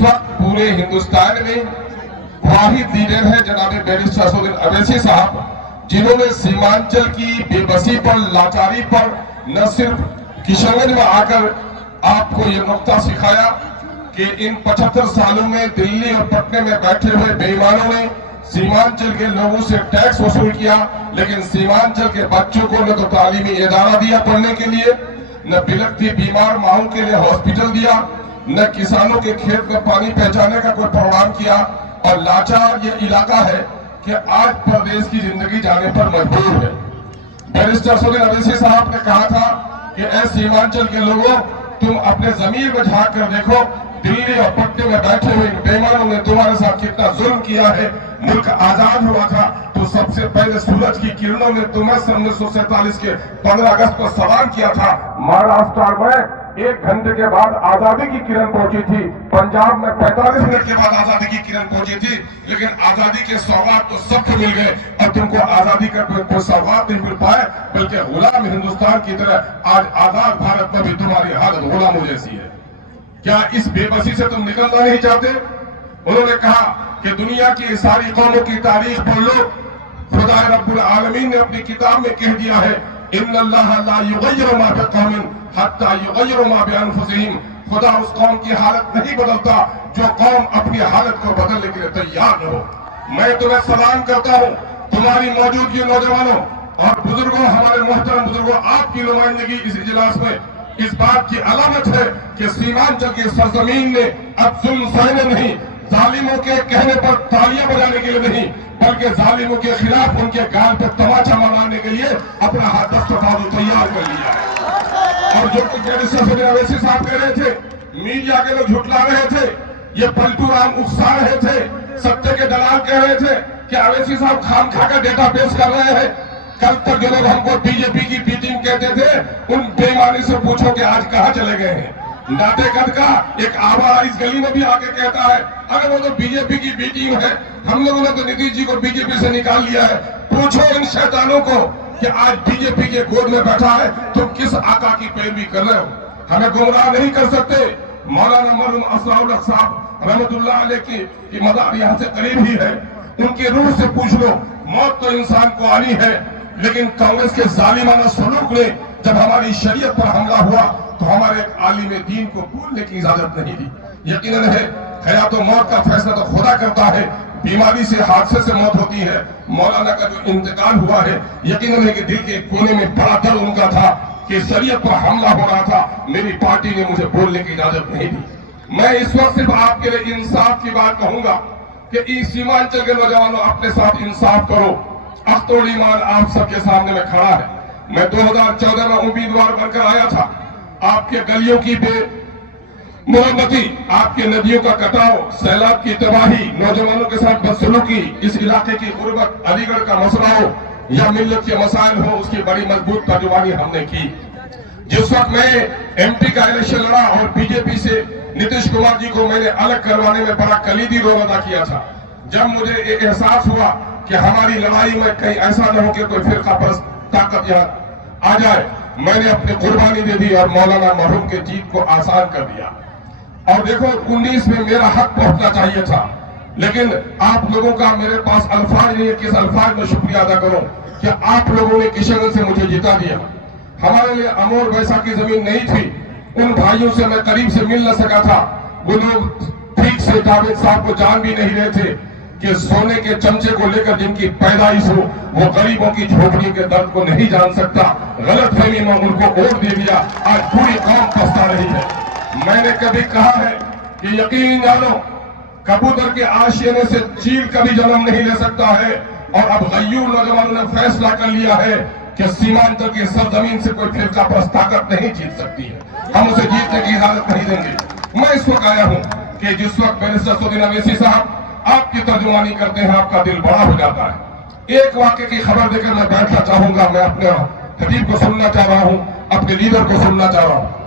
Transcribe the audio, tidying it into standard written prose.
वक्त पूरे हिंदुस्तान में वाहिद लीडर है जनाब बैरिस्टर असदुद्दीन अवैसी साहब, जिन्होंने सीमांचल की बेबसी पर, लाचारी पर न सिर्फ किशनगंज में आकर आपको ये नुक्ता सिखाया कि इन 75 सालों में दिल्ली और पटने में बैठे हुए बेईमानों ने सीमांचल के लोगों से टैक्स वसूल किया, लेकिन सीमांचल के बच्चों को न तो तालीमी इदारा दिया पढ़ने के लिए, न बिलखती बीमार माओं के लिए हॉस्पिटल दिया, न किसानों के खेत में पानी पहुंचाने का कोई प्रोग्राम किया। और लाचार ये इलाका है कि आज प्रदेश की जिंदगी जाने पर मजबूर है। बैरिस्टर असदुद्दीन अवैसी साहब ने कहा था कि ऐ सीमांचल के लोगों, तुम अपने जमीर में झांक कर देखो, दिल्ली और पटने में बैठे हुए बेईमानों ने तुम्हारे साथ कितना जुल्म किया है। मुल्क आजाद हुआ था तो सबसे पहले सूरज की किरणों ने तुम्हें 1947 के 15 अगस्त को सलाम किया था। महाराष्ट्र में 1 घंटे के बाद आजादी की किरण पहुंची थी, पंजाब में 45 मिनट के बाद आजादी की किरण पहुंची थी, लेकिन आजादी के सौगात तो सबको मिल गए और तुमको आजादी का कोई सौगात नहीं मिल पाए, बल्कि गुलाम हिंदुस्तान की तरह आज आजाद भारत में भी तुम्हारी हालत गुलामों जैसी है। क्या इस बेबसी से तुम निकलना नहीं चाहते? उन्होंने कहा कि दुनिया की सारी कौमों की तारीख पढ़ लो, खुदा रब्बुल आलमीन ने अपनी किताब में कह दिया है, इन्नल्लाह ला युगय्यिरु मा बिक़ौमिन हत्ता युगय्यिरु मा बिअनफुसिहिम। खुदा उस कौम की हालत नहीं बदलता जो कौम अपनी हालत को बदलने के लिए तैयार न हो। मैं तुम्हें सलाम करता हूँ, तुम्हारी मौजूदगी नौजवानों और बुजुर्गों, हमारे मोहतरम बुजुर्गों, आपकी नुमाइंदगी इस इजलास में इस बात की अलामत है कि सीमांचल की सरजमीन ने अब जुल्म सहने नहीं, जालिमों के कहने पर तालियां बजाने के लिए नहीं, बल्कि जालिमों के खिलाफ उनके गाल पर तमाचा मारने के लिए अपना हाथ दस्तबाजू तैयार कर लिया है। और जो कुछ बैरिस्टर असदुद्दीन अवैसी साहब कह रहे थे, मीडिया के लोग झुठला रहे थे, ये पलटू राम उकसा रहे थे, सत्य के दलाल कह रहे थे कि अवैसी साहब खाम खा कर डेटा पेश कर रहे हैं। कल तक जो लोग हमको बीजेपी की बी टीम कहते थे, उन बेईमानी से पूछो कि आज कहां चले गए हैं। नाटेगढ़ का एक आवारा इस गली में भी आके कहता है, अरे वो तो बीजेपी की बी टीम है, हम लोगों ने तो नीतीश जी को बीजेपी से निकाल लिया है। पूछो इन शैतानों को कि आज बीजेपी के गोद में बैठा है, तुम किस आका की पैरवी कर रहे हो? हमें गुमराह नहीं कर सकते। मौलाना मरहूम असराउल हक साहब रहमतुल्लाह अलैह की मज़ार यहाँ से करीब ही है, उनकी रूह से पूछ लो, मौत तो इंसान को आनी है, लेकिन कांग्रेस के जालिमाना सलूक ने जब हमारी शरीयत पर हमला हुआ तो हमारे एक आलिम दीन को बोलने की इजाजत नहीं दी। यकीनन है हयात और मौत का फैसला तो खुदा करता है, बीमारी से, हादसे से मौत होती है। मौलाना का जो इंतकाल हुआ है, यकीनन है कि दिल के कोने में बड़ा दर्द उनका था कि शरीयत पर हमला हो रहा था, मेरी पार्टी ने मुझे बोलने की इजाजत नहीं दी। मैं इस वक्त सिर्फ आपके लिए इंसाफ की बात कहूंगा कि इस सीमांचल के नौजवानों, अपने साथ इंसाफ करो। अख्तरुल ईमान आप सबके सामने में खड़ा है। मैं 2014 में उम्मीदवार बनकर आया था। आपके गलियों की मुरम्मती, आपके नदियों का कटाव, सैलाब की तबाही, नौजवानों के साथ बदसलूकी, इस इलाके की गुर्बत, अलीगढ़ का मसला हो या मिल्लत के मसाइल हो, उसकी बड़ी मजबूत तर्जुमानी हमने की। जिस वक्त मैं एमपी का इलेक्शन लड़ा और बीजेपी से नीतीश कुमार जी को मैंने अलग करवाने में बड़ा कलीदी रोल अदा किया था, जब मुझे एहसास हुआ कि हमारी लड़ाई में कहीं ऐसा न हो कि कोई फिरका परस्त ताकत यहाँ आ जाए, मैंने अपनी कुर्बानी दे दी और मौलाना मरहूम के जीत को आसान कर दिया। और देखो 19 में मेरा हक पहुंचना चाहिए था, लेकिन आप लोगों का मेरे पास अल्फाज नहीं है किस अल्फाज में शुक्रिया अदा करूं कि आप लोगों ने किशनगंज से मुझे जिता दिया। हमारे लिए अमोर वैसा की जमीन नहीं थी, उन भाइयों से मैं करीब से मिल न सका था। वो लोग ठीक से जावेद साहब को जान भी नहीं रहे थे कि सोने के चमचे को लेकर जिनकी पैदाइश हो, वो गरीबों की झोपड़ी के दर्द को नहीं जान सकता। गलत फहमी में उनको वोट दे दिया, आज पूरी कौम पछता रही है। मैंने कभी कहा है कि यकीन जानो, कबूतर के आशियाने से चील कभी जन्म नहीं ले सकता है। और अब गय्यूर नौजवानों ने फैसला कर लिया है कि सीमांचल की सरजमीन से कोई फिरका परस्त ताकत नहीं जीत सकती है, हम उसे जीतने की इजाजत नहीं देंगे। मैं इस वक्त आया हूं कि जिस वक्त बैरिस्टर असदुद्दीन अवैसी साहब आपकी तर्जुमानी करते हैं, आपका दिल बड़ा हो जाता है। एक वाक्य की खबर देकर मैं बैठना चाहूंगा। मैं अपने खतीब को सुनना चाह रहा हूं, अपने लीडर को सुनना चाह रहा हूं।